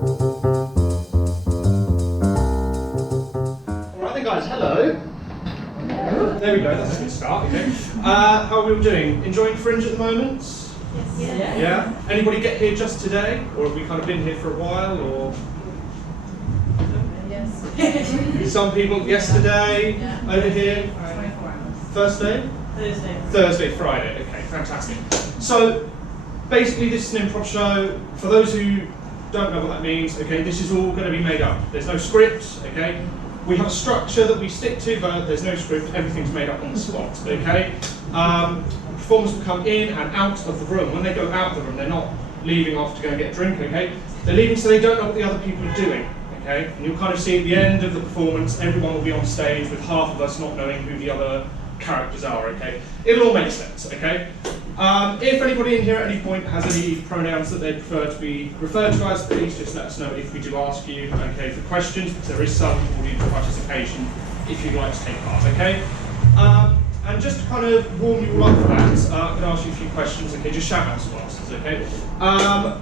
Alright then guys, hello. There we go, that's a good start, okay. How are we all doing? Enjoying Fringe at the moment? Yes. Yeah? Anybody get here just today? Or have we kind of been here for a while, or? Yes. Some people yesterday, over here. 24 hours. Thursday? Thursday, Friday, okay, fantastic. So, basically this is an improv show. For those who don't know what that means, okay, this is all going to be made up. There's no script, okay? We have a structure that we stick to, but there's no script, everything's made up on the spot, okay? Performers will come in and out of the room. When they go out of the room, they're not leaving off to go and get a drink, okay? They're leaving so they don't know what the other people are doing, okay? And you'll kind of see at the end of the performance, everyone will be on stage with half of us not knowing who the other characters are, okay? It'll all make sense, okay? If anybody in here at any point has any pronouns that they prefer to be referred to as, please just let us know if we do ask you, okay, for questions, because there is some audience participation if you'd like to take part, okay? And just to kind of warm you all up for that, I'm going to ask you a few questions, okay? Just shout out to us, okay? How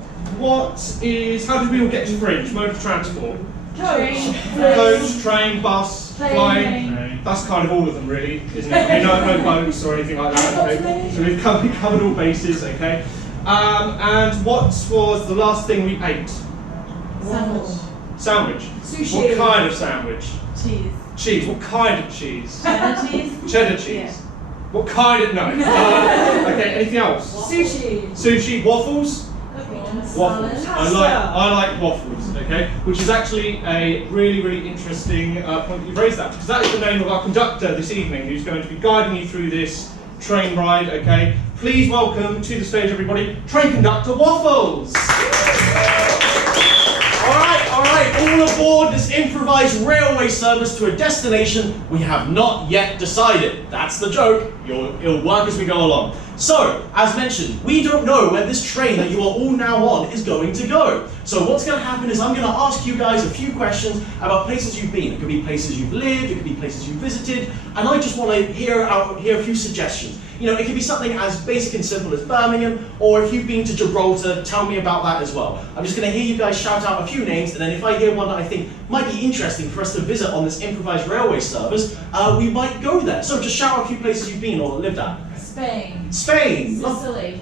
did we all get to Fringe? Mode of transport? Coach, train, bus, flying. That's kind of all of them, really, isn't it? No boats or anything like that. Okay? So we've covered all bases, okay? And what was the last thing we ate? Sandwich. Sushi. What kind of sandwich? Cheese. Cheese. What kind of cheese? Cheddar cheese. Cheddar cheese. Yeah. What kind of okay? Anything else? Sushi. Sushi. Waffles. Waffles. Salad. I like waffles, okay? Which is actually a really interesting point that you've raised that, because that is the name of our conductor this evening, who's going to be guiding you through this train ride, okay? Please welcome to the stage, everybody, train conductor Waffles! Alright, all aboard this improvised railway service to a destination we have not yet decided. That's the joke. It'll work as we go along. So, as mentioned, we don't know where this train that you are all now on is going to go. So what's going to happen is I'm going to ask you guys a few questions about places you've been. It could be places you've lived, it could be places you've visited, and I just want to hear a few suggestions. You know, it could be something as basic and simple as Birmingham, or if you've been to Gibraltar, tell me about that as well. I'm just going to hear you guys shout out a few names, and then if I hear one that I think might be interesting for us to visit on this improvised railway service, we might go there. So just shout out a few places you've been or lived at. Spain. Spain.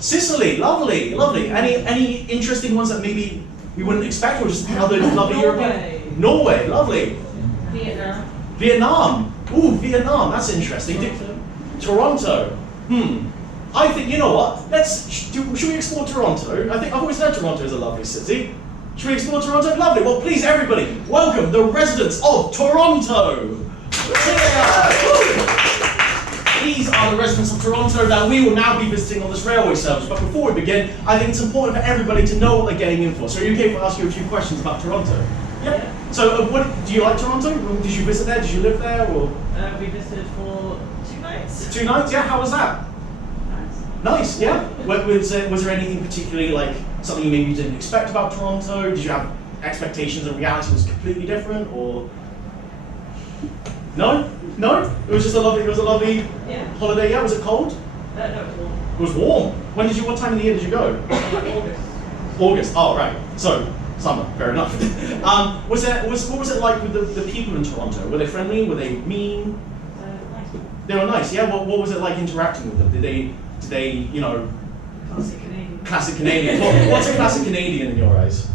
Sicily. Lovely. Any interesting ones that maybe we wouldn't expect, or just other lovely European? Norway. Lovely. Vietnam. Ooh, Vietnam. That's interesting. Toronto. I think, you know what, should we explore Toronto? I think I've always heard Toronto is a lovely city. Should we explore Toronto? Lovely. Well, please, everybody, welcome the residents of Toronto. These are the residents of Toronto that we will now be visiting on this railway service. But before we begin, I think it's important for everybody to know what they're getting in for. So are you okay if I ask you a few questions about Toronto? Yeah. So do you like Toronto? Did you visit there? Did you live there? Or? We visited for 2 nights. 2 nights? Yeah. How was that? Nice, yeah. Was there anything particularly, like, something you maybe didn't expect about Toronto? Did you have expectations and reality was completely different, or? No? It was just a lovely holiday, yeah? Was it cold? No, it was warm. It was warm. What time of the year did you go? August, oh right. So, summer, fair enough. What was it like with the people in Toronto? Were they friendly? Were they mean? Nice. They were nice, yeah? What was it like interacting with them? Did they, you know... Classic Canadian. Classic Canadian. What's a classic Canadian in your eyes?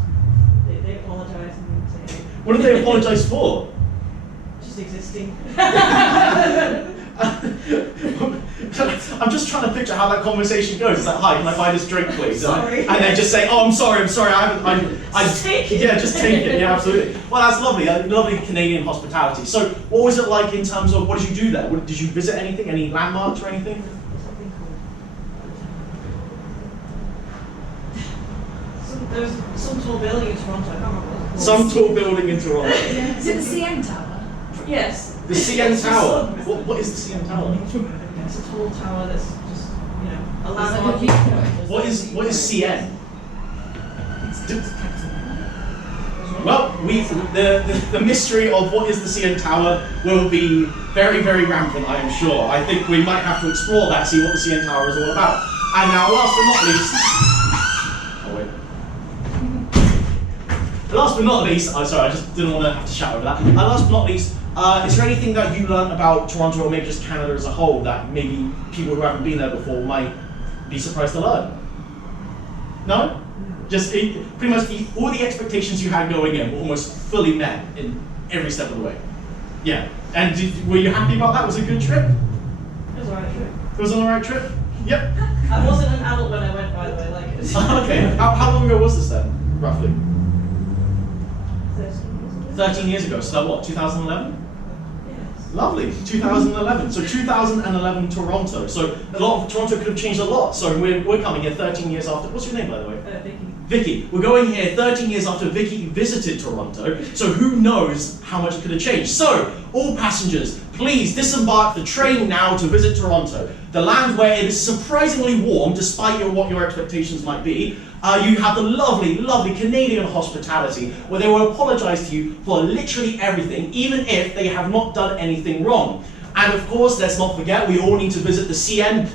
They apologise and say... What did they apologise for? Just existing. I'm just trying to picture how that conversation goes. It's like, hi, can I buy this drink, please? Sorry. And they just say, oh, I'm sorry, Just take it. Yeah, just take it, yeah, absolutely. Well, that's lovely, lovely Canadian hospitality. So, what was it like in terms of, what did you do there? Did you visit anything, any landmarks or anything? There's some tall building in Toronto, I can't remember what it's called. Some tall building in Toronto. Is it the CN Tower? Yes. The CN Tower? What is the CN Tower? It's a tall tower that's just, you know, a It's like landmark. a viewpoint. What is CN? Well, the mystery of what is the CN Tower will be very rampant, I am sure. I think we might have to explore that, see what the CN Tower is all about. And now, last but not least... Oh, wait. last but not least, I'm sorry, I just didn't want to have to shout over that. Last but not least, is there anything that you learned about Toronto or maybe just Canada as a whole that maybe people who haven't been there before might be surprised to learn? No? Just pretty much all the expectations you had going in were almost fully met in every step of the way. Yeah. And were you happy about that? Was it a good trip? It was alright trip. It was an alright trip? Yep. I wasn't an adult when I went, by the way, like it. Okay. How long ago was this then, roughly? 13 years ago. 13 years ago. So that what, 2011? Yes. Lovely, 2011. So 2011 Toronto. So a lot of Toronto could have changed a lot. So we're coming here 13 years after. What's your name, by the way? Vicky. Vicky. We're going here 13 years after Vicky visited Toronto. So who knows how much it could have changed. So all passengers, please disembark the train now to visit Toronto, the land where it is surprisingly warm, despite what your expectations might be. You have the lovely, lovely Canadian hospitality, where they will apologise to you for literally everything, even if they have not done anything wrong. And of course, let's not forget, we all need to visit the CN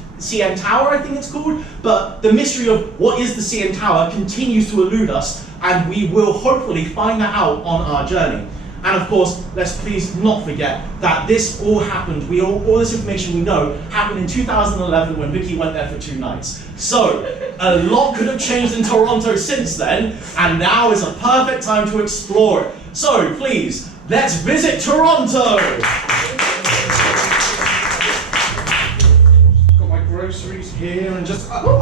Tower, I think it's called. But the mystery of what is the CN Tower continues to elude us, and we will hopefully find that out on our journey. And of course, let's please not forget that this all happened, all this information we know happened in 2011 when Vicky went there for 2 nights. So, a lot could have changed in Toronto since then, and now is a perfect time to explore it. So, please, let's visit Toronto! Got my groceries here and just... I'm no, so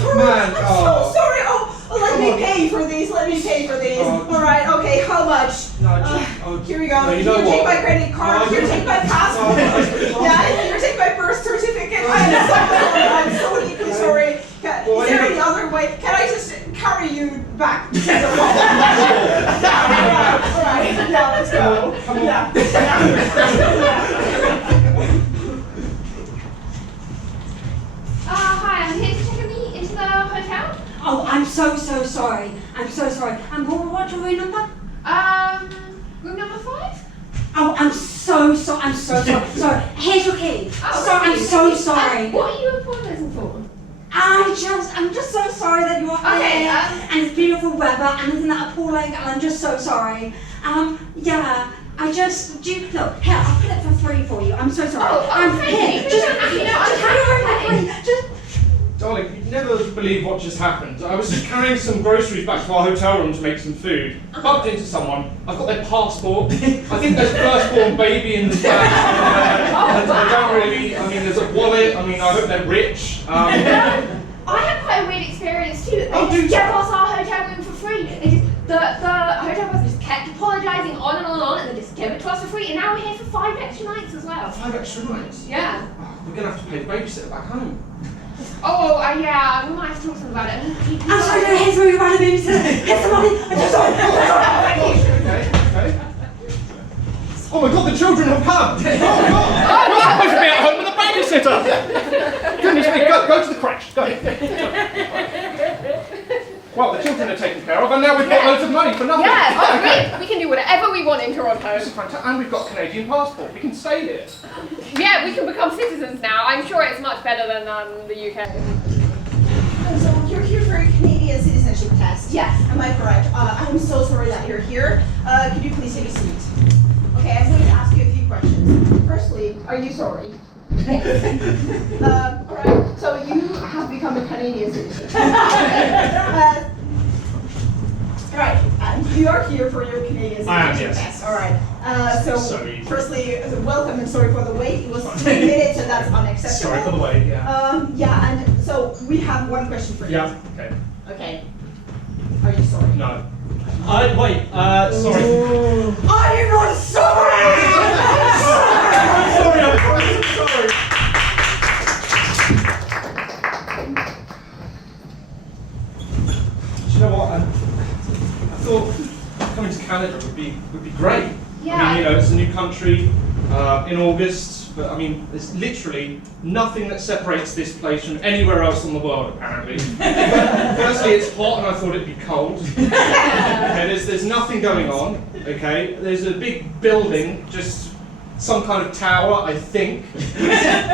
sorry. man. I'm so sorry. Let me pay for these. Let me pay for these. All right. Okay. How much? Here we go. No, you know here, what? take my credit card. Here, take my passport. Yeah. Here, take my birth certificate. I'm so deeply sorry. Is there any other way? Can I just carry you back to the room? All right. Yeah. Let's go. Come on. Hi, I'm here to check into the hotel. Oh, I'm so sorry. I'm so sorry. And what's your room number? Room number 5? Oh, I'm so sorry. Sorry. Here's your key. Oh, sorry, I'm so sorry. What are you apologising for? I'm just so sorry that you're Okay, here and it's beautiful weather and isn't that appalling, and I'm just so sorry. Yeah. Look, here, I'll put it for free for you. I'm so sorry. Thank here, you. just You know, carry on, please. Darling, you'd never believe what just happened. I was just carrying some groceries back to our hotel room to make some food. Bumped into someone. I've got their passport. I think there's a firstborn baby in the bag. And I don't really, there's a wallet. I hope they're rich. I had quite a weird experience too. They gave us our hotel room for free. The hotel person just kept apologising on and on, and they just gave it to us for free. And now we're here for 5 extra nights as well. 5 extra nights? Yeah. Oh, we're going to have to pay the babysitter back home. Yeah, we might have to talk to them about it. I'm sorry, no, here's where we want to babysitter. Here's the money. I'm so sorry. Okay. Oh my God, the children have come! Oh God! I'm not supposed to be at home with a babysitter! Goodness me, go to the crash, go! Well, the children are taken care of, and now we've got loads of money for nothing. Yeah, great. We can do whatever we want in Toronto. This is fantastic, and we've got a Canadian passport. We can stay here. Yeah, we can become citizens now. I'm sure it's much better than the UK. So you're here for a Canadian citizenship test. Yes. Am I correct? I'm so sorry that you're here. Could you please take a seat? Okay, I'm going to ask you a few questions. Firstly, are you sorry? Alright, so you have become a Canadian citizen. Right, and you are here for your Canadian citizenship test. Alright, so firstly, welcome and sorry for the wait. It was 3 minutes and that's unacceptable. Sorry for the wait, yeah. Yeah, and so we have one question for you. Yeah, okay. Okay. Are you sorry? No. Sorry. Are you not sorry? I'm sorry. Do you know what? I thought coming to Canada would be great. Yeah. It's a new country in August, but there's literally nothing that separates this place from anywhere else in the world, apparently. Firstly, it's hot, and I thought it'd be cold. Okay, there's nothing going on. Okay, there's a big building, just some kind of tower, I think.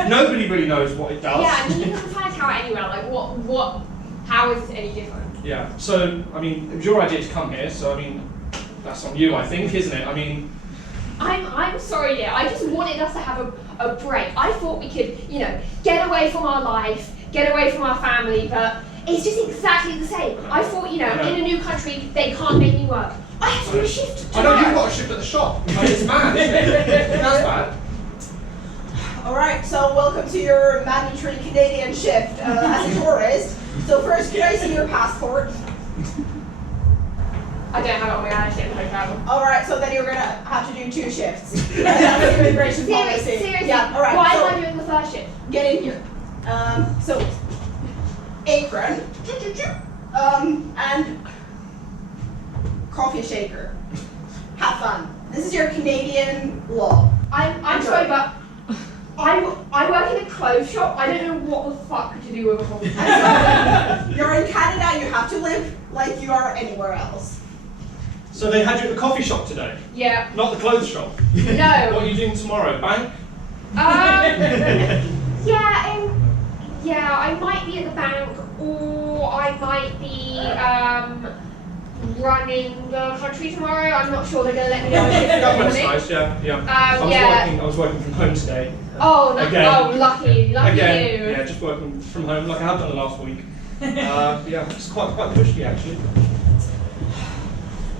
Nobody really knows what it does. Yeah, you can find a tower anywhere. Like, how is it any different? Yeah. So, I mean, it was your idea to come here, so I mean, that's on you, I think, isn't it? I mean, I'm sorry, yeah. I just wanted us to have a break. I thought we could, you know, get away from our life, get away from our family, but it's just exactly the same. I thought, you know, in a new country, they can't make me work. I have to do a shift I know tomorrow. you've got a shift at the shop. I mean, it's mad, isn't it? That's bad. Alright, so welcome to your mandatory Canadian shift as a tourist. So first, can I see your passport? I don't have it on me, I actually in the hotel. Alright, so then you're gonna have to do 2 shifts. That's immigration policy. Seriously, Yeah, alright. why so am I doing the first shift? get in here. So apron, and coffee shaker. Have fun. This is your Canadian law. I'm sorry, but I work in a clothes shop. I don't know what the fuck to do with a coffee shop. You're in Canada, you have to live like you are anywhere else. So they had you at the coffee shop today, Yeah. not the clothes shop. What No. are you doing tomorrow? Bank? Yeah, I might be at the bank, or I might be running the country tomorrow. I'm not sure they're gonna let me know. Government's nice, yeah. I was working from home today. Oh, no, Again. oh, lucky Again, you. yeah, just working from home like I have done the last week. Yeah, it's quite cushy actually.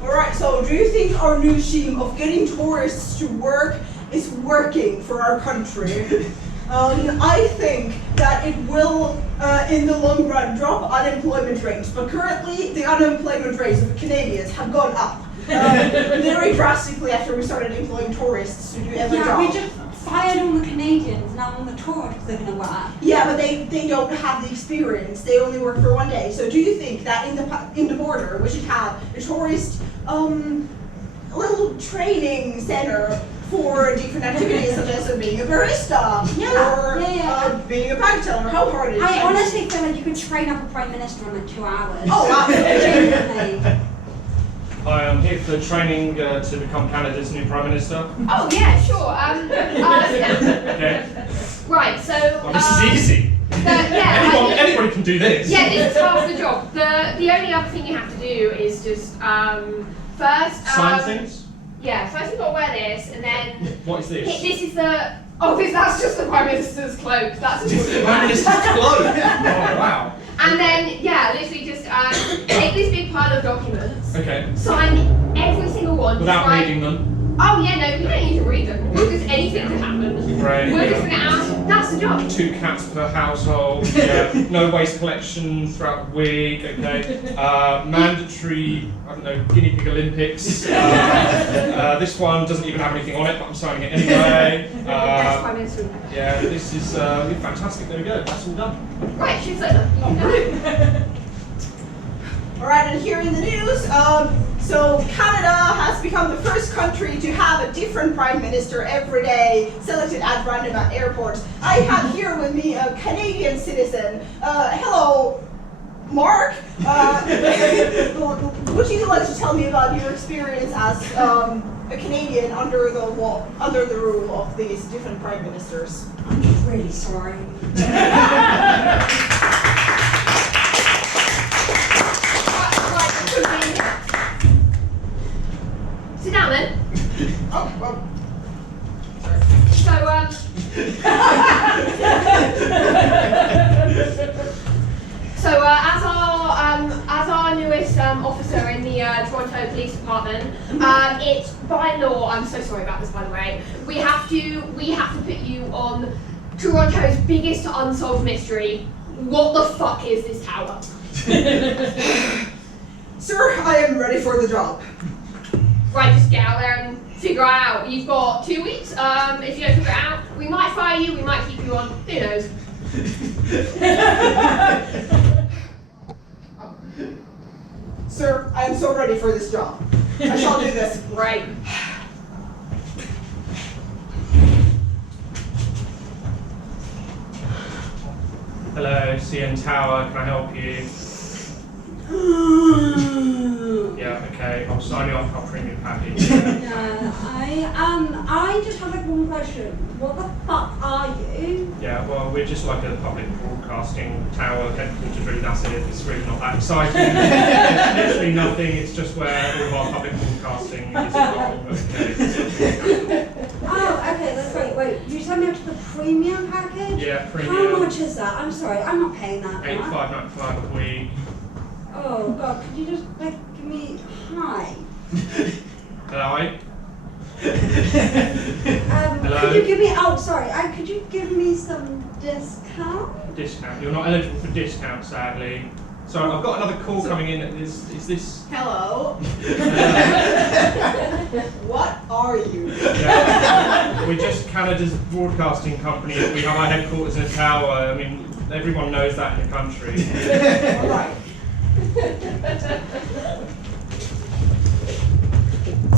Alright, so do you think our new scheme of getting tourists to work is working for our country? I think that it will, in the long run, drop unemployment rates, but currently the unemployment rates of Canadians have gone up very drastically after we started employing tourists to do every Yeah, job. we just fired all the Canadians, now all the tourists are going to work. Yeah, but they don't have the experience. They only work for 1 day. So do you think that in the border we should have a tourist little training center for different activities such as being a barista or being a bank teller? How hard is it? I honestly feel like you could train up a Prime Minister in like 2 hours. Oh, absolutely. Genuinely. I am here for training to become Canada's new Prime Minister. Oh yeah, sure. Okay. Right, so. Well, this is easy. Anybody can do this. Yeah, this is half the job. The only other thing you have to do is just first. Sign things? Yeah, first you've got to wear this, and then. What is this? This is the. Oh, that's just the Prime Minister's cloak. That's just The Prime Minister's cloak. Oh wow. And then, yeah, literally just take this big pile of documents, Okay. sign every single one. Without just write- reading them. Oh yeah, no, you don't need to read them. Because anything could happen. Right. We're Yeah. just gonna ask. That's the job. 2 cats per household. Yeah. No waste collection throughout the week. Okay. Mandatory. I don't know. Guinea pig Olympics. This one doesn't even have anything on it, but I'm signing it anyway. That's Prime Minister. Yeah. This is fantastic. There we go. That's all done. Right, she's like, you can go. Alright, and here in the news, so Canada has become the first country to have a different Prime Minister every day, selected at random at airports. I have here with me a Canadian citizen. Hello, Mark. Would you like to tell me about your experience as a Canadian under the rule of these different Prime Ministers? I'm just really sorry. Sit down then. Oh, well. So, as our newest officer in the Toronto Police Department, it's by law. I'm so sorry about this, by the way. We have to put you on Toronto's biggest unsolved mystery. What the fuck is this tower? Sir, I am ready for the job. Right, just get out there and figure it out. You've got 2 weeks. If you don't figure it out, we might fire you, we might keep you on. Who knows? Sir, I am so ready for this job. I shall do this. Right. Hello, CN Tower. Can I help you? Yeah, okay, I'll sign you off our premium package. Yeah, I just have like one question. What the fuck are you? Yeah, well, we're just like a public broadcasting tower, headquarters, really, that's it. It's really not that exciting. It's literally nothing, it's just where all of our public broadcasting is involved. Okay. Oh, okay, that's great. Wait, you sent me up to the premium package? Yeah, How premium. much is that? I'm sorry, I'm not paying that much. $85.95 a week. Oh god, could you just like give me hi? Hello? Could you give me could you give me some discount? Discount. You're not eligible for discount, sadly. Sorry, I've got another call coming in. Is this? Hello. What are you? Yeah. We're just Canada's broadcasting company. We have our headquarters in a tower. I mean, everyone knows that in the country. All right.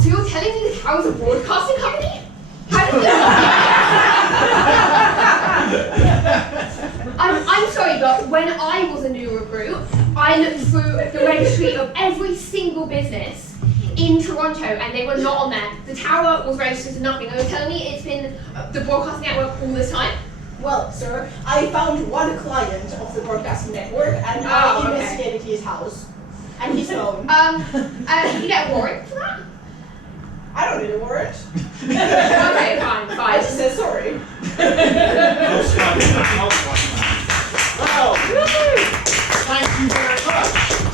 So you're telling me the tower's a broadcasting company? How did you I'm sorry, but when I was a new recruit, I looked through the registry of every single business in Toronto and they were not on there. The tower was registered to nothing. Are you telling me it's been the broadcasting network all this time? Well, sir, I found one client of the broadcasting network and I investigated his house and his phone. Did you get a warrant for that? I don't need a warrant. Okay, fine. I just said sorry. I'll sign that. Well, thank you very much.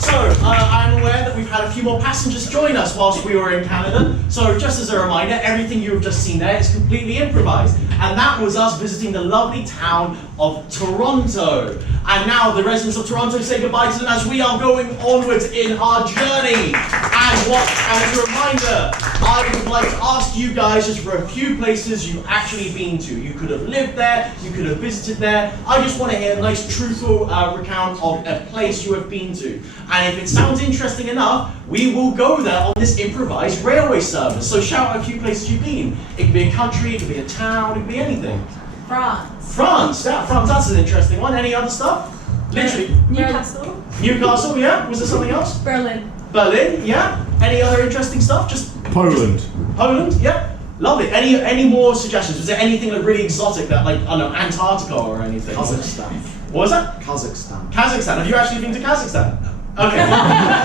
So, I'm aware that we've had a few more passengers join us whilst we were in Canada. So, just as a reminder, everything you have just seen there is completely improvised. And that was us visiting the lovely town of Toronto. And now the residents of Toronto say goodbye to them as we are going onwards in our journey. And as a reminder, I would like to ask you guys just for a few places you've actually been to. You could have lived there, you could have visited there. I just want to hear a nice truthful recount of a place you have been to. And if it sounds interesting enough, we will go there on this improvised railway service. So shout out a few places you've been. It could be a country, it could be a town, it could be anything. France. France, that's an interesting one. Any other stuff? Literally. Newcastle. Newcastle, yeah? Was there something else? Berlin. Berlin, yeah? Any other interesting stuff? Poland. Poland, yeah? Lovely. Any more suggestions? Was there anything like really exotic that, like, I don't know, Antarctica or anything? Kazakhstan. What was that? Kazakhstan. Kazakhstan. Have you actually been to Kazakhstan? Okay.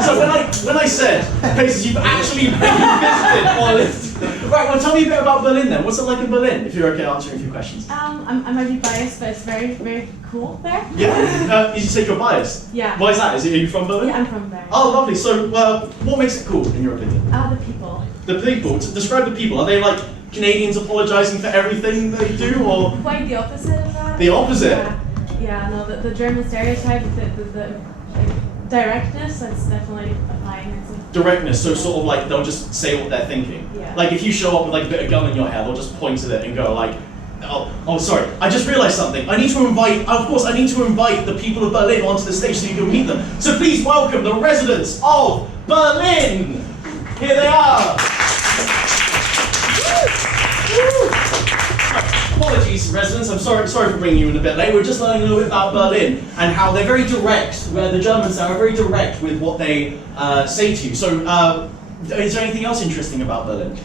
So when I said places you've actually visited or lived, right? Well, tell me a bit about Berlin then. What's it like in Berlin? If you're okay answering a few questions. I might be biased, but it's very, very cool there. Yeah. You say you're biased. Yeah. Why is that? Are you from Berlin? Yeah, I'm from there. Oh, lovely. So, what makes it cool in your opinion? The people. The people. Describe the people. Are they like Canadians apologising for everything they do, or Quite the opposite of that. the opposite? Yeah. No, the German stereotype, the directness, that's definitely applying it to. Directness, so sort of like they'll just say what they're thinking. Yeah. Like if you show up with like a bit of gum in your hair, they'll just point at it and go like, oh sorry, I just realised something. I need to invite the people of Berlin onto the stage so you can meet them. So please welcome the residents of Berlin. Here they are. Apologies, residents. I'm sorry for bringing you in a bit late. We're just learning a little bit about Berlin and how they're very direct. Where the Germans are very direct with what they say to you. So, is there anything else interesting about Berlin?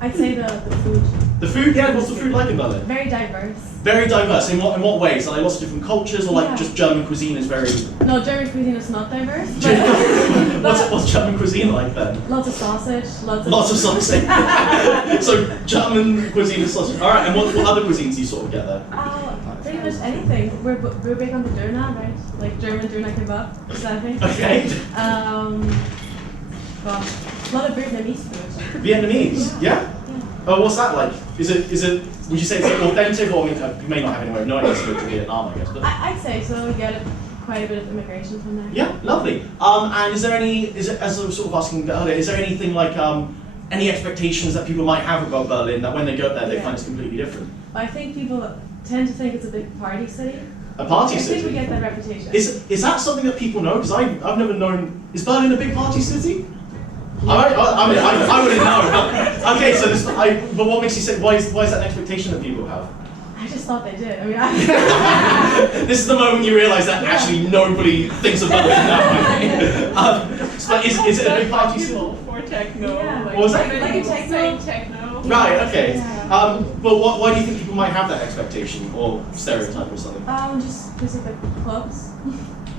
I'd say the food. The food, yeah. What's the food like in Berlin? Very diverse. Very diverse. In what ways? Are there lots of different cultures, or like Yeah. just German cuisine is very? No, German cuisine is not diverse. But What's German cuisine like then? lots of sausage, Lots of sausage. So German cuisine is sausage. All right. And what other cuisines do you sort of get there? Pretty much anything. We're big on the Döner, right? Like German Döner kebab, exactly. Okay. Gosh, a lot of Vietnamese food. Vietnamese. Yeah. Yeah. Oh, what's that like? Is it? Would you say it's like authentic, or I mean, you may not have any way of knowing it's good to Vietnam, I guess. But I'd say so. We get quite a bit of immigration from there. yeah, lovely. And is it as I was sort of asking earlier, is there anything like any expectations that people might have about Berlin that when they go there they find it's completely different? I think people tend to think it's a big party city. A party I think we city. get that reputation. Is that something that people know? Because I've never known. Is Berlin a big party city? I wouldn't know. But, okay, so but what makes you say? Why is that an expectation that people have? I just thought they did. I mean, This is the moment you realise that actually nobody thinks of Berlin that way. So is it a big party still? For techno. Yeah. What was that? Like a techno. Techno. Right, okay. Yeah. But why do you think people might have that expectation or stereotype or something? Just because of the clubs.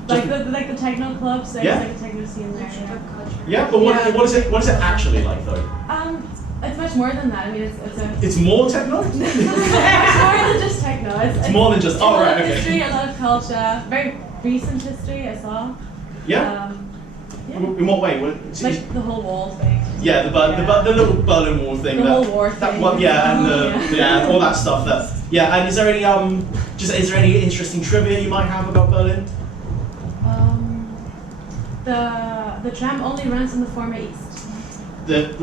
Like the techno clubs, there's Yeah. like a techno scene there. Yeah, but what is it actually like though? It's much more than that. I mean, It's more techno? it's more than just techno. It's more than just, a oh lot right, of okay. history, a lot of culture, very recent history. I saw. Yeah? Yeah. In what way? Like the whole wall thing. Yeah, the little Berlin Wall thing. The whole war That thing. one, yeah, and all that stuff. And is there any is there any interesting trivia you might have about Berlin? The tram only runs in the former east. The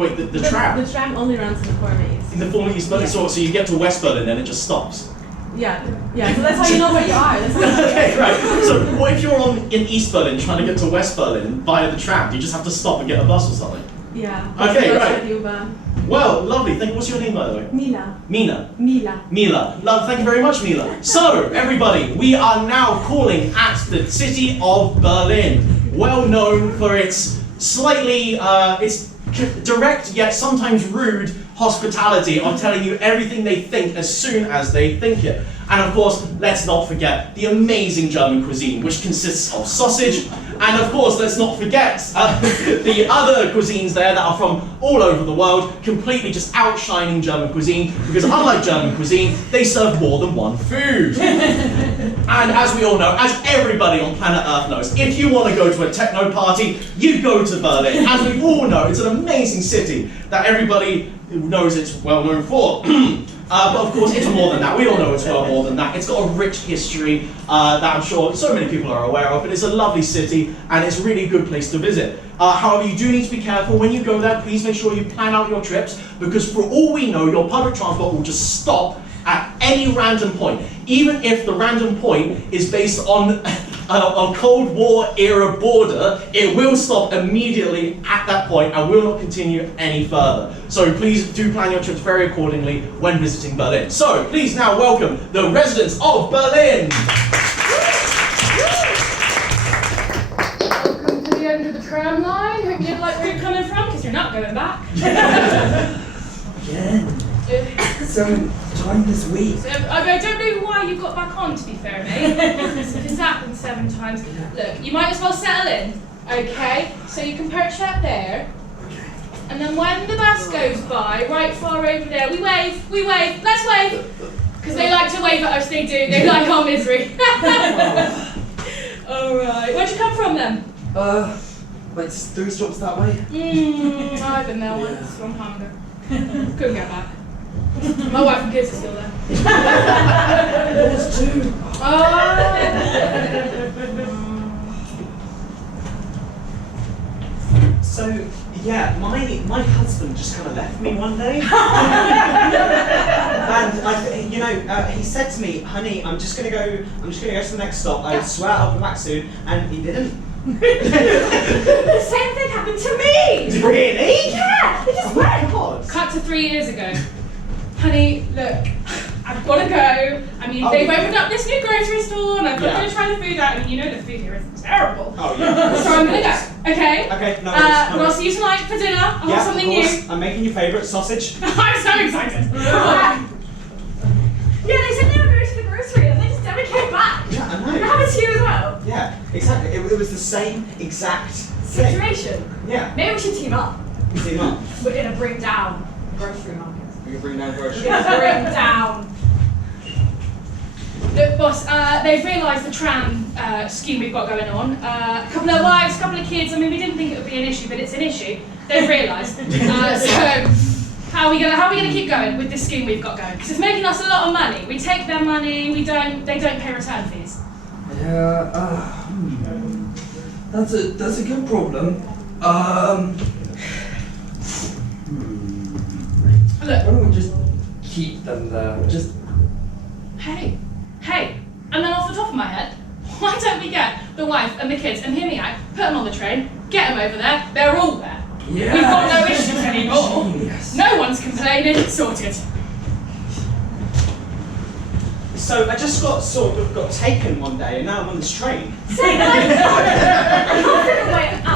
tram The tram only runs in the former east. in the former East Berlin. Yeah. So you get to West Berlin and it just stops. Yeah. So that's how you know where you are. That's how you know. Okay, right. So what if you're in East Berlin trying to get to West Berlin via the tram? Do you just have to stop and get a bus or something? Yeah. Okay, That's right. with U-Bahn. Well, lovely. What's your name, by the way? Mila. Mina. Mila. Love, thank you very much, Mila. So, everybody, we are now calling at the city of Berlin, well known for its slightly, its direct yet sometimes rude hospitality of telling you everything they think as soon as they think it. And of course, let's not forget the amazing German cuisine, which consists of sausage. And of course, let's not forget the other cuisines there that are from all over the world, completely just outshining German cuisine, because unlike German cuisine, they serve more than one food. And as we all know, as everybody on planet Earth knows, if you want to go to a techno party, you go to Berlin. As we all know, it's an amazing city that everybody knows it's well known for. But of course, it's more than that. We all know it's well more than that. It's got a rich history that I'm sure so many people are aware of, but it's a lovely city and it's really a good place to visit. However, you do need to be careful when you go there. Please make sure you plan out your trips, because for all we know, your public transport will just stop at any random point, even if the random point is based on a Cold War era border. It will stop immediately at that point and will not continue any further. So please do plan your trips very accordingly when visiting Berlin. So please now welcome the residents of Berlin. Welcome to the end of the tram line. Hope you didn't like where you're coming from, because you're not going back. Again. So, time this week. So, I don't know why you got back on, to be fair, mate. If it's happened 7 times. Look, you might as well settle in, okay? So you can perch up there. Okay. And then when the bus goes by, right far over there, we wave, let's wave. Because they like to wave at us, they do. They like our misery. Alright, where'd you come from then? Like 3 stops that way. I've been there once, from hunger. Couldn't get back. My wife and kids are still there. Yours too. So, yeah, my husband just kind of left me one day. And he said to me, honey, I'm just gonna go to the next stop. I swear I'll be back soon. And he didn't. The same thing happened to me! Really? Yeah, they just went. God. Cut to 3 years ago. Honey, look, I've got to go. I mean, they've opened up this new grocery store and I've got to try the food out. I mean, you know the food here is terrible. Oh, yeah. So I'm going to go, okay? Okay, no But I'll worries. see you tonight for dinner. I'll have something of new. course. I'm making your favourite sausage. I'm so excited. Yeah, they said they were going to the grocery and they just never came back. Yeah, I know. It happened to you as well. Yeah, exactly. It was the same exact thing. Situation. Yeah. Maybe we should team up. Team up. We're going to bring down grocery markets. We can bring down groceries. We're gonna bring down. Look, boss, they've realised the tram scheme we've got going on. A couple of wives, a couple of kids. I mean, we didn't think it would be an issue, but it's an issue. They've realised. So, how are we gonna keep going with this scheme we've got going? Because it's making us a lot of money. We take their money. They don't pay return fees. Yeah. That's a good problem. Look. Why don't we just keep them there? Just. Hey, and then off the top of my head, why don't we get the wife and the kids and hear me out, put them on the train, get them over there, they're all there. Yeah. We've got no issues anymore. Genius. No one's complaining, sorted. So I just got taken one day, and now I'm on this train. So, like, I can't figure a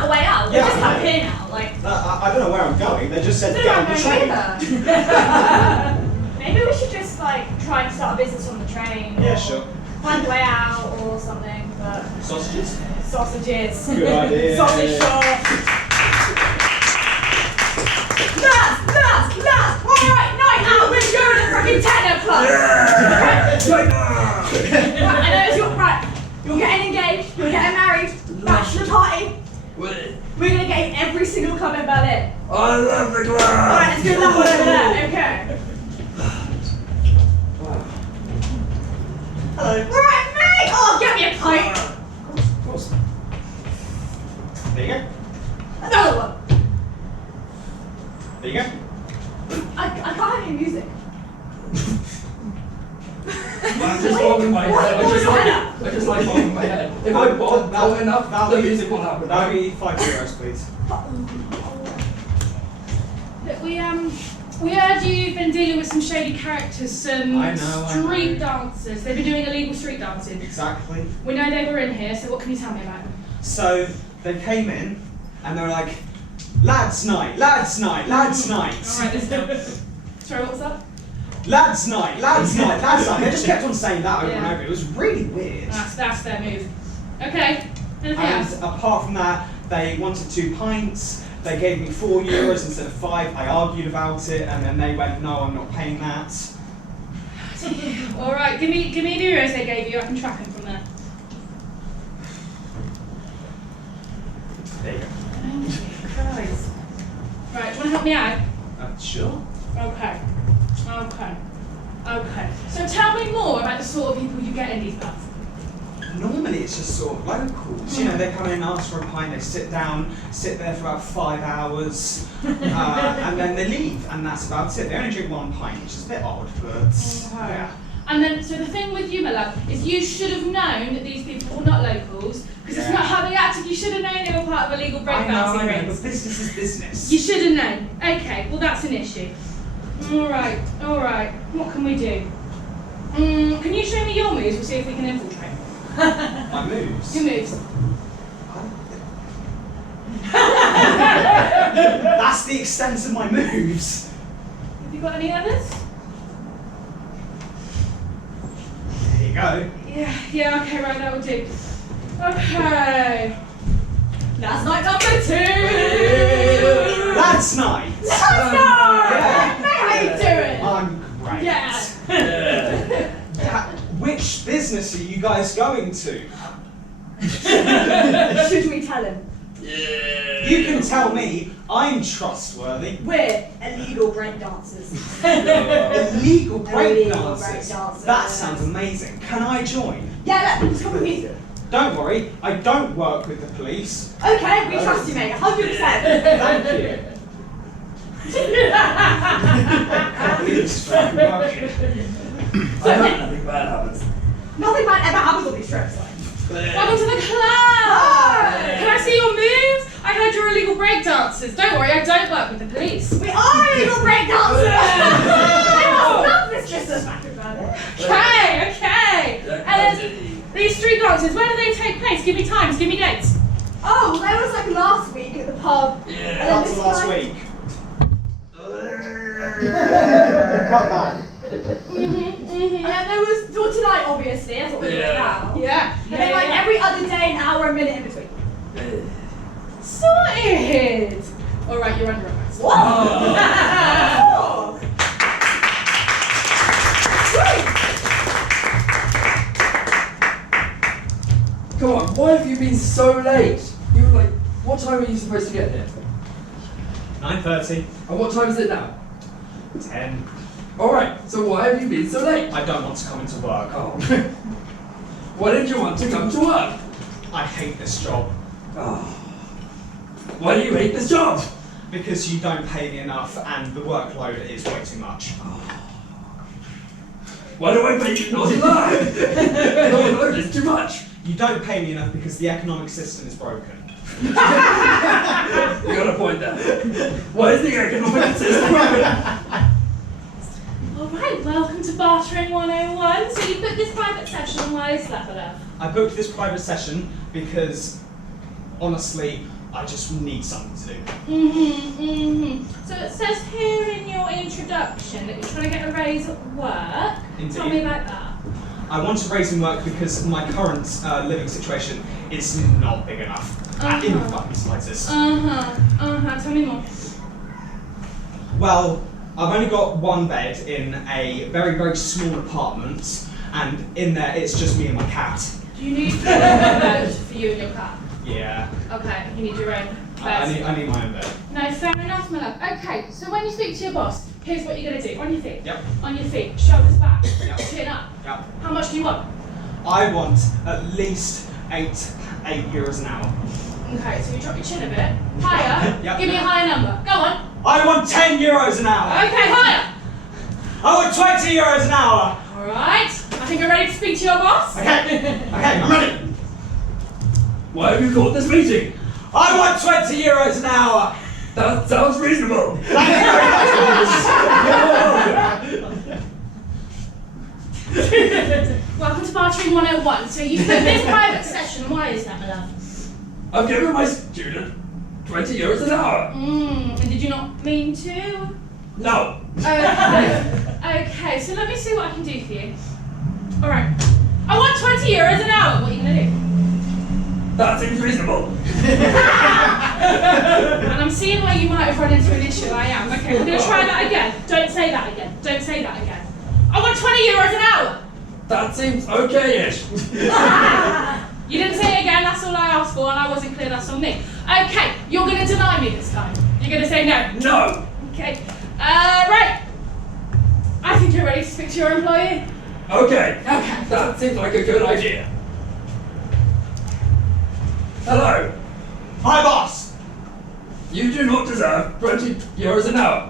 way out. We're Yeah, just I up know. here now. Like, I don't know where I'm going. They just said get on the train. maybe we should just like try and start a business on the train. Yeah, or sure. Find a way out or something. But Sausages. sausages. Good idea. Sausage shop. Lads! Alright, night out, we're going to freaking 10 o'clock! I know it's your right. You're getting engaged, you're getting married, bachelor party. We're gonna get in every single club in Berlin. I love the club! Alright, let's do that one over there, okay? Hello. Alright, mate! Oh, get me a pint! Of course. There you go. Another one! There you go. I can't have any music. I'm just bobbing my head. I just like bobbing my head. If I bob loud enough, the music will happen. That'll be €5, please. Look, we heard you've been dealing with some shady characters, some I know. street dancers. They've been doing illegal street dancing. Exactly. We know they were in here, so what can you tell me about them? So they came in and they were like, lads night, lads night, lads night. Alright, let's go. Sorry, what was that? Lads night, lads night, lads night. They just kept on saying that over Yeah. and over. It was really weird. That's their move. Okay, anything And else? apart from that, they wanted 2 pints. They gave me €4 instead of 5. I argued about it, and then they went, "No, I'm not paying that." Alright, give me the euros they gave you, I can track them from there. There you go. Christ. Right, do you want to help me out? Sure. Okay. So tell me more about the sort of people you get in these bars. Normally it's just sort of locals. You know, they come in and ask for a pint. They sit down, sit there for about 5 hours, and then they leave, and that's about it. They only drink 1 pint, which is a bit odd, but yeah. And then, so the thing with you, my love, is you should have known that these people were not locals, because it's Yeah. not how they acted. You should have known they were part of illegal breakdancing I know, rings. but business is business. You should have known. Okay, well that's an issue. Alright. What can we do? Can you show me your moves? We'll see if we can infiltrate. My moves. Your moves. That's the extent of my moves. Have you got any others? There you go. Yeah, okay, right, that will do. Okay. That's night number 2! That's night. Let's go! Yeah. How you doing? I'm great. Yeah. Which business are you guys going to? Should we tell him? You can tell me. I'm trustworthy. We're illegal breakdancers. Illegal breakdancers. breakdancers. That sounds amazing. Can I join? Yeah, let's come with me. Don't worry, I don't work with the police. Okay, we trust you, mate. 100%. Thank you. Can't believe this is fucking working. I hope nothing bad happens. Nothing bad ever happens on these trips. Welcome to the club! Can I see your moves? I heard you're illegal breakdancers. Don't worry, I don't work with the police. We are illegal breakdancers! I must love this business back in Berlin. Okay. And then, these street dances, where do they take place? Give me times, give me dates. Oh, that was like last week at the pub. Yeah. And then That's this last time- week. And then there was well, tonight, obviously. That's what we're doing now. Yeah. And then like every other day, an hour, a minute in between. Sorted. Alright, you're under arrest. Oh. Come on, why have you been so late? You were like, what time are you supposed to get here? 9:30. And what time is it now? 10. Alright, so why have you been so late? I don't want to come into work. Oh. Why did you want to come to work? I hate this job. Oh. Why do you hate this job? Because you don't pay me enough and the workload is way too much. Why do I pay you not enough? No, look, it's too much. You don't pay me enough because the economic system is broken. You got a point there. Why is the economic system broken? Alright, Alright, welcome to Bartering 101. So you booked this private session, why is that, my love? I booked this private session because, honestly, I just need something to do. So it says here in your introduction that you're trying to get a raise at work. Indeed. Tell me about that. I want to raise in work because my current living situation is not big enough. In the fucking slightest. Tell me more. Well, I've only got one bed in a very, very small apartment, and in there it's just me and my cat. Do you need a bed for you and your cat? Yeah. Okay, you need your own bed. I need my own bed. No, fair enough, my love. Okay, so when you speak to your boss, here's what you're going to do. On your feet. Yep. On your feet. Shoulders back. Yep. Chin up. Yep. How much do you want? I want at least €8 an hour. Okay, so you drop your chin a bit. Higher. Yep. Give me a higher number. Go on. I want €10 an hour. Okay, higher. I want €20 an hour. Alright. I think you're ready to speak to your boss. Okay, I'm ready. Why have you called this meeting? I want €20 an hour. That sounds reasonable. Welcome to Bartering 101. So you booked this private session. Why is that, my love? I've given my student €20 an hour. And did you not mean to? No. Okay, so let me see what I can do for you. Alright. I want €20 an hour. What are you going to do? That seems reasonable. And I'm seeing where you might have run into an issue. I am. Okay, we're going to try that again. Don't say that again. Don't say that again. I want €20 an hour. That seems okay-ish. You didn't say it again. That's all I asked for, and I wasn't clear. That's on me. Okay, you're going to deny me this time. You're going to say no. No. Okay. Right. I think you're ready to speak to your employee. Okay. Okay. That seems like a good idea. Hello. Hi, boss. You do not deserve €20 an hour.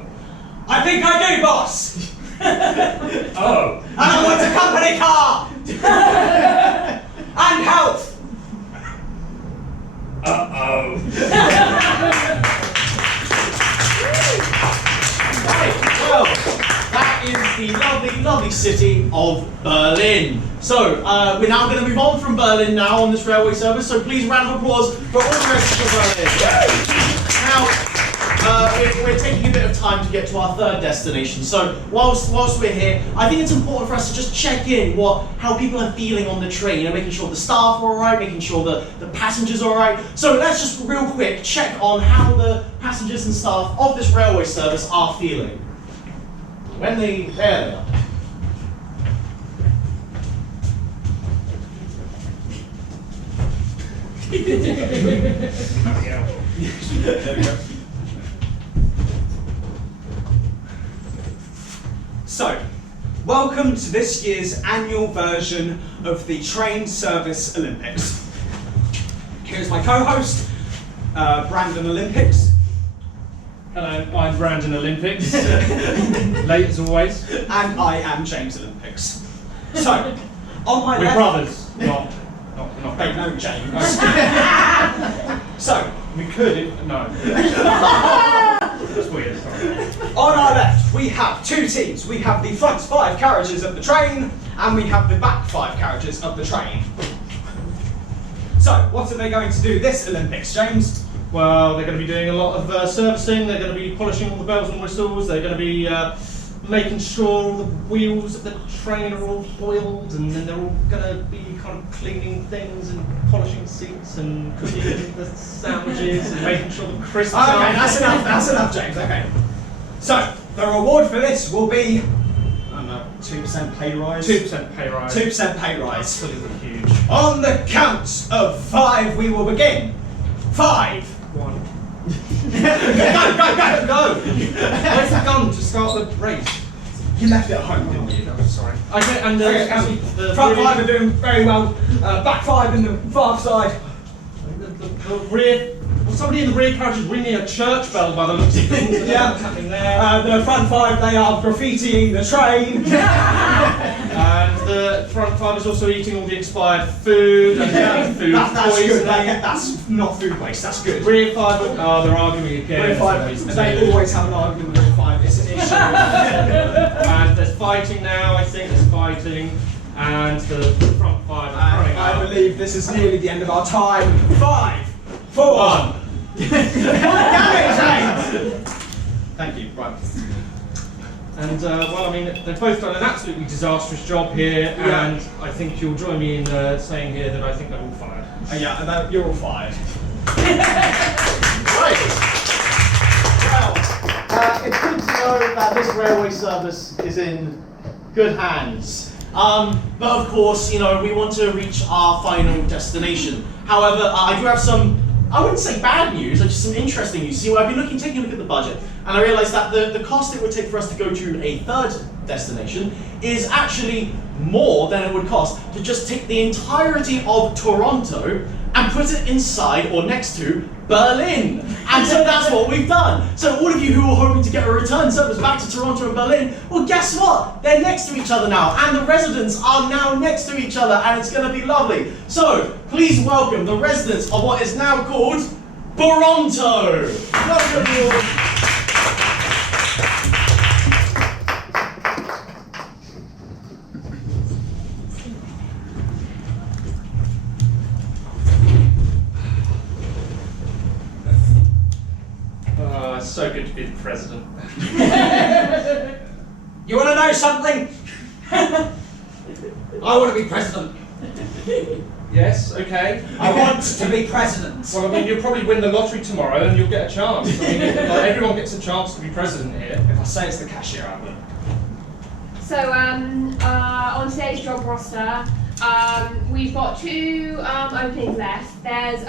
I think I do, boss. Oh. And I want a company car. And health. Uh-oh. Right, well, that is the lovely, lovely city of Berlin. So, we're now going to move on from Berlin now on this railway service, so please round of applause for all the rest of Berlin. Now, we're taking a bit of time to get to our third destination, so whilst we're here, I think it's important for us to just check in how people are feeling on the train, making sure the staff are alright, making sure the passengers are alright. So let's just real quick check on how the passengers and staff of this railway service are feeling. There they are. There we go. So, welcome to this year's annual version of the Train Service Olympics. Here's my co-host, Brandon Olympics. Hello, I'm Brandon Olympics. Late as always. And I am James Olympics. So, on my We're left... brothers, not They know James. So, we could if... No. That's weird, sorry. on our left, we have two teams. We have the front 5 carriages of the train, and we have the back 5 carriages of the train. So, what are they going to do this Olympics, James? Well, they're going to be doing a lot of servicing, they're going to be polishing all the bells and whistles, they're going to be making sure all the wheels of the train are all oiled, and then they're all going to be kind of cleaning things and polishing seats and cooking the sandwiches and making sure the crisps Okay, are... that's enough, James, okay. So, the reward for this will be, I don't know, 2% pay rise? 2% pay rise. 2% pay rise. Absolutely huge. On the count of 5, we will begin. 5. 1. Go! Where's the gun to start the race? You left it at home, didn't you? Oh, sorry. Okay, and Okay, the front 5 are doing very well. Back 5 in the far side. the rear... Well, somebody in the rear carriage is ringing a church bell by the looks of things. Yeah. What's happening there? The front 5, they are graffitiing the train. And the front 5 is also eating all the expired food and food That's poisoning. good. That's not food waste. That's good. Rear 5, they're arguing again. Rear 5, they always have an argument with 5. It's an issue. And there's fighting now, I think there's fighting. And the front five are throwing I out. believe this is nearly the end of our time. 5, 4, 1. Thank you. Right. And well, I mean, they've both done an absolutely disastrous job here, and I think you'll join me in saying here that I think they're all fired. Yeah, you're all fired. Right. Well, it's good to know that this railway service is in good hands. But of course, you know, we want to reach our final destination. However, I do have some, I wouldn't say bad news, just some interesting news. See, I've been taking a look at the budget, and I realised that the cost it would take for us to go to a third destination is actually more than it would cost to just take the entirety of Toronto and put it inside or next to Berlin. And so that's what we've done. So all of you who were hoping to get a return service back to Toronto and Berlin, well, guess what? They're next to each other now, and the residents are now next to each other, and it's going to be lovely. So please welcome the residents of what is now called Toronto. Welcome you all. It's so good to be the president. You want to know something? I want to be president. Yes, okay. I want to be president. Well, I mean, you'll probably win the lottery tomorrow and you'll get a chance. I mean, everyone gets a chance to be president here. If I say it's the cashier, I will. So on today's job roster, we've got 2 openings left. There's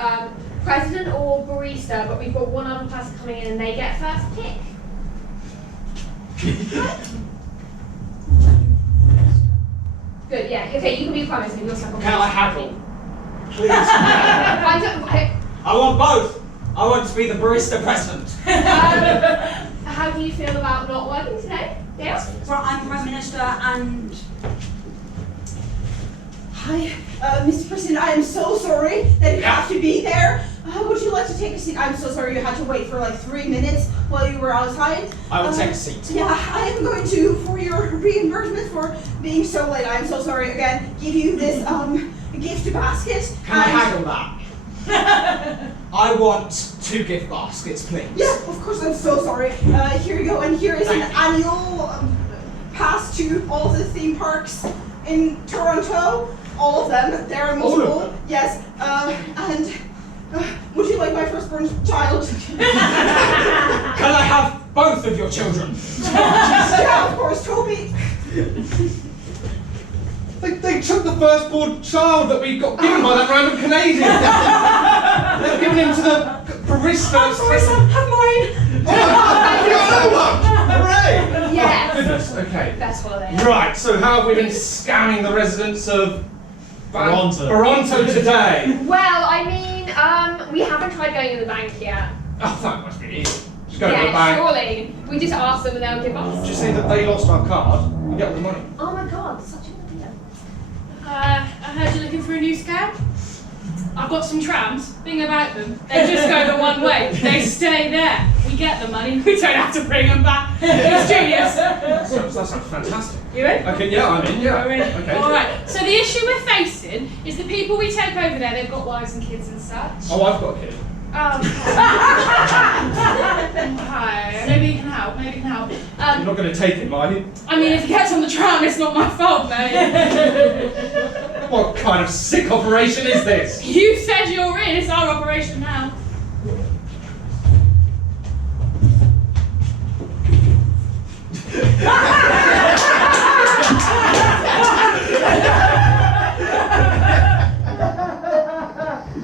president or barista, but we've got one other person coming in and they get first pick. Good, yeah. Okay, you can be prime minister. You're second. Can I haggle? Please. I want both. I want to be the barista president. How do you feel about not working today, Dale? Well, I'm Prime Minister and... Hi, Mr. President, I am so sorry that you have to be there. Would you like to take a seat? I'm so sorry you had to wait for like 3 minutes while you were outside. I will take a seat. Yeah, I am going to, for your reimbursement for being so late, I'm so sorry again, give you this gift basket. Can I haggle that? I want 2 gift baskets, please. Yeah, of course, I'm so sorry. Here you go, and here is an annual pass to all the theme parks in Toronto. All of them. There are multiple. Yes. And would you like my firstborn child? Can I have both of your children? Yeah, of course, Toby. They took the firstborn child that we got given by that random Canadian. They've given him to the barista. I'm sorry, son. Have mine. Hooray! Yes. Oh, goodness, okay. Best holiday. Right, so how have we been scamming the residents of Toronto today? Well, I mean, we haven't tried going in the bank yet. Oh, that must be easy. Just go to the Yeah, bank. surely. We just ask them and they'll give us. Just say that they lost our card, we get all the money. Oh my god, such a good idea. I heard you're looking for a new scam. I've got some trams. Thing about them, they just go the one way. They stay there. We get the money. We don't have to bring them back. It's genius. That sounds fantastic. You in? Okay, yeah, I'm in, yeah. We're in. Okay. All right. So the issue we're facing is the people we take over there. They've got wives and kids and such. Oh, I've got a kid. Hi. Maybe you can help. Maybe you can help. You're not going to take him, are you? I mean, if he gets on the tram, it's not my fault, mate. What kind of sick operation is this? You said you're in. It's our operation now.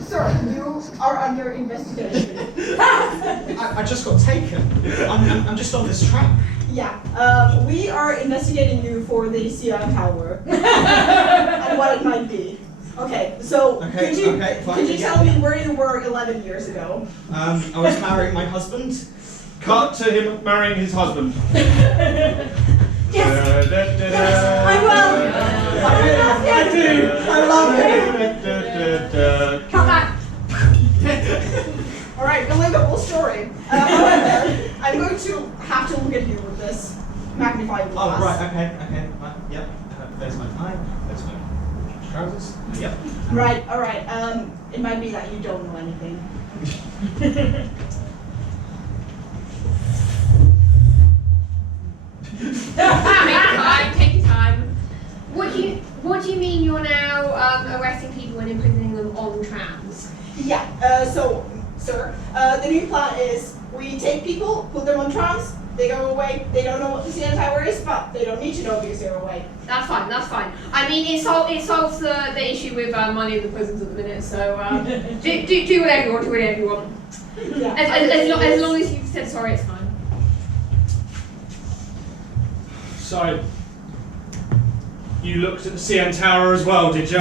Sir, you are under investigation. I just got taken. I'm just on this track. Yeah, we are investigating you for the CI Tower and what it might be. Okay, so Okay, could you fine, could you yeah. tell me where you were 11 years ago? I was marrying my husband. Cut to him marrying his husband. Yes, I will. I do. I love him. Come back. All right, we'll leave the whole story. However, I'm going to have to look at you with this. magnifying glass. Oh, right, okay, right, yep. There's my tie, there's my trousers. Yep. Right, alright, it might be that you don't know anything. Take your time. What do you mean you're now arresting people and imprisoning them on trams? Yeah, sir, the new plan is we take people, put them on trams, they go away, they don't know what the CN Tower is, but they don't need to know because they're away. That's fine. I mean, it solves the issue with money in the prisons at the minute, so do whatever you want, Yeah. As long as you've said sorry, it's fine. So, you looked at the CN Tower as well, did you?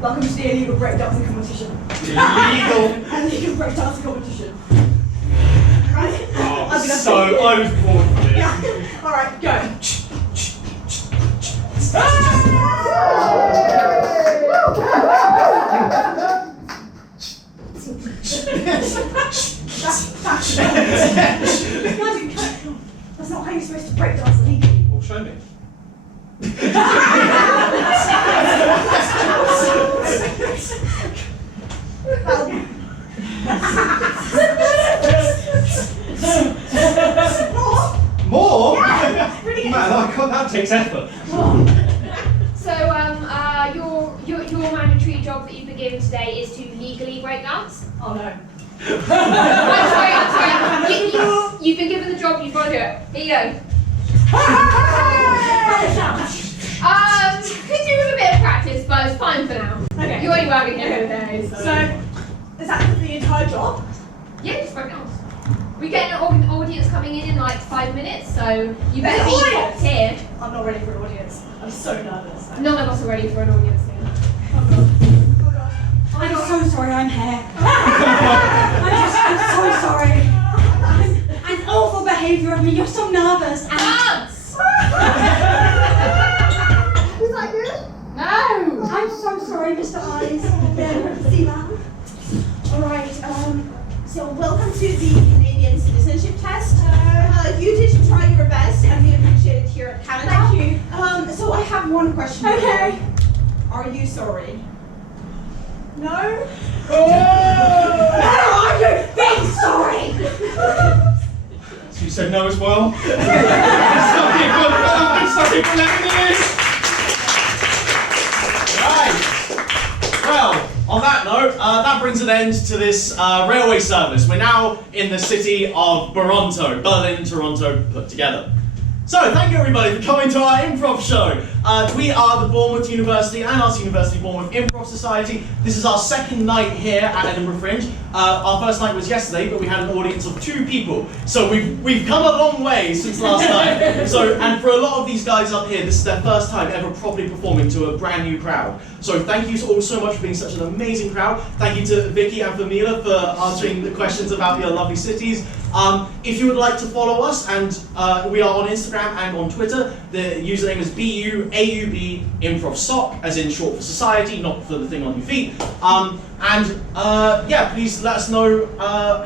Welcome to the illegal breakdancing competition. Illegal breakdancing competition. Right? I was bored of it. Yeah. Alright, go. That's not how you're supposed to breakdance legally. Well, show me. More? Yeah, really Man, that takes effort. So, your mandatory job that you've been given today is to legally break dance? Oh no. I'm sorry. You've been given the job, you've got to do it. Here you go. Could do with a bit of practice, but it's fine for now. Okay. You're only working here today, so. So, is that the entire job? Yeah, just break dance. We get an audience coming in like 5 minutes, so you better be Audience? top tier. I'm not ready for an audience. I'm so nervous. None of us are ready for an audience here. Oh god. Oh god. I'm so sorry I'm here. I'm so sorry. And awful behaviour of me, you're so nervous. And Dance! Was that good? No! I'm so sorry, Mr. Eyes. There, see that? Alright, so welcome to the Canadian citizenship test. You did try your best and we appreciate it here at Canada. Thank you. So I have one question. Okay. Are you sorry? No? Oh! Are you being sorry? So you said no as well? Some people letting this. Right. Well, on that note, that brings an end to this railway service. We're now in the city of Toronto, Berlin, Toronto put together. So, thank you everybody for coming to our improv show. We are the Bournemouth University and Arts University Bournemouth Improv Society. This is our second night here at Edinburgh Fringe. Our first night was yesterday, but we had an audience of 2 people. So we've come a long way since last night. And for a lot of these guys up here, this is their first time ever properly performing to a brand new crowd. So thank you all so much for being such an amazing crowd. Thank you to Vicky and Famila for answering the questions about your lovely cities. If you would like to follow us, and we are on Instagram and on Twitter, the username is BU AUB Improv Soc, as in short for society, not for the thing on your feet. Yeah, please let us know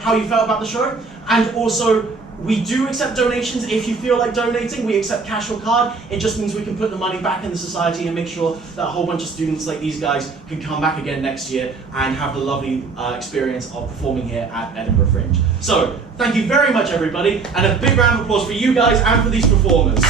how you felt about the show. And also, we do accept donations if you feel like donating. We accept cash or card. It just means we can put the money back in the society and make sure that a whole bunch of students like these guys can come back again next year and have the lovely experience of performing here at Edinburgh Fringe. So, thank you very much everybody, and a big round of applause for you guys and for these performers.